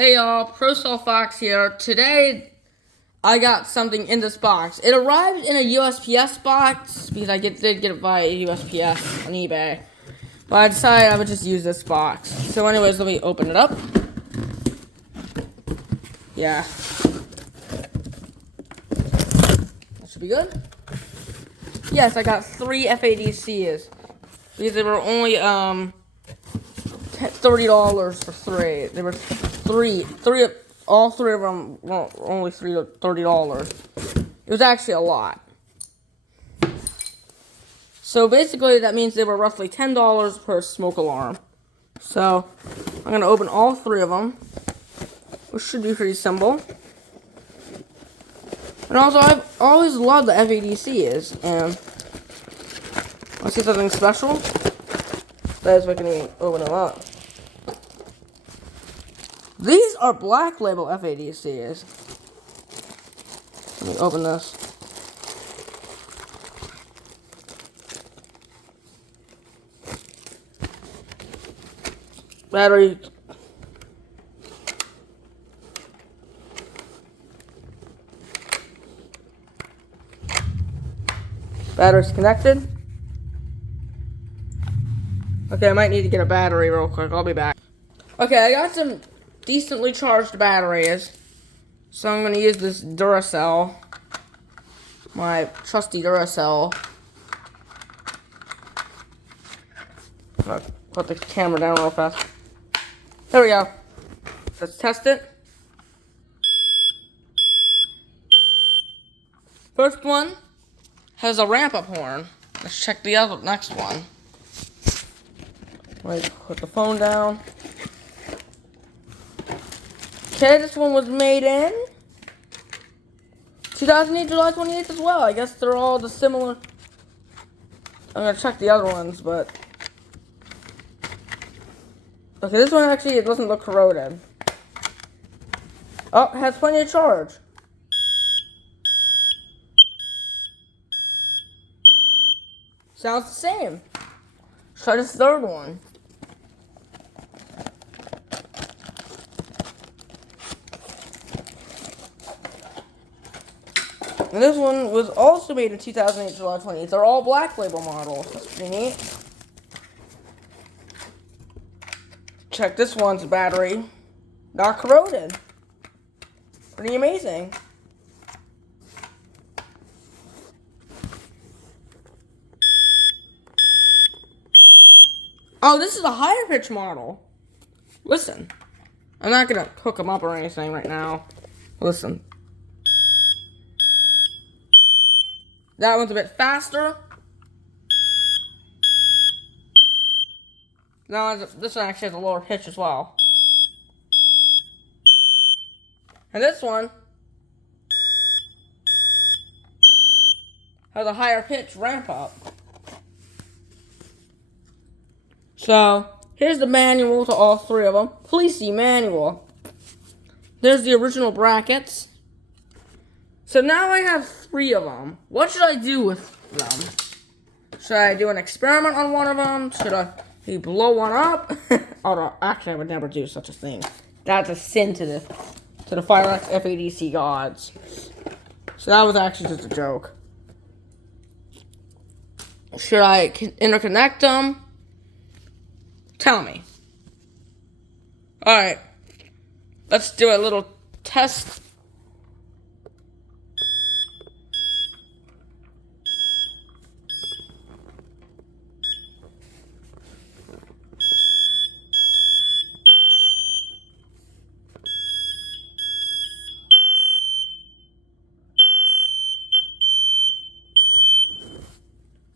Hey y'all, Fox here. Today, I got something in this box. It arrived in a USPS box because I did get it via USPS on eBay. But I decided I would just use this box. So anyways, let me open it up. Yeah. That should be good. Yes, I got 3 FADCs. Because they were only, $30 for 3. They were all 3 of them were only $30. It was actually a lot. So basically, that means they were roughly $10 per smoke alarm. So I'm gonna open all 3 of them, which should be pretty simple. And also, I've always loved the FADCs, and let's see something special. That is if I can even open them up. These are black label FADCs. Let me open this. Battery. Battery's connected. Okay, I might need to get a battery real quick. I'll be back. Okay, I got some decently charged batteries. So I'm going to use this Duracell. My trusty Duracell. I'm going to put the camera down real fast. There we go. Let's test it. First one has a ramp-up horn. Let's check the next one. Wait, put the phone down. Okay, this one was made in 2008, July 28th as well. I guess they're all the similar. I'm gonna check the other ones, but okay, this one actually it doesn't look corroded. Oh, it has plenty of charge. Sounds the same. Let's try this third one. And this one was also made in 2008, July 28th. They're all black label models. That's pretty neat. Check this one's battery. Not corroded. Pretty amazing. Oh, this is a higher pitch model. Listen. I'm not going to hook them up or anything right now. Listen. That one's a bit faster. Now, this one actually has a lower pitch as well. And this one has a higher pitch ramp up. So, here's the manual to all 3 of them. Please see manual. There's the original brackets. So now I have 3 of them. What should I do with them? Should I do an experiment on one of them? Should I blow one up? Oh no, actually I would never do such a thing. That's a sin to the FireX FADC gods. So that was actually just a joke. Should I interconnect them? Tell me. Alright. Let's do a little test.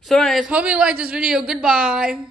So anyways, hope you liked this video. Goodbye.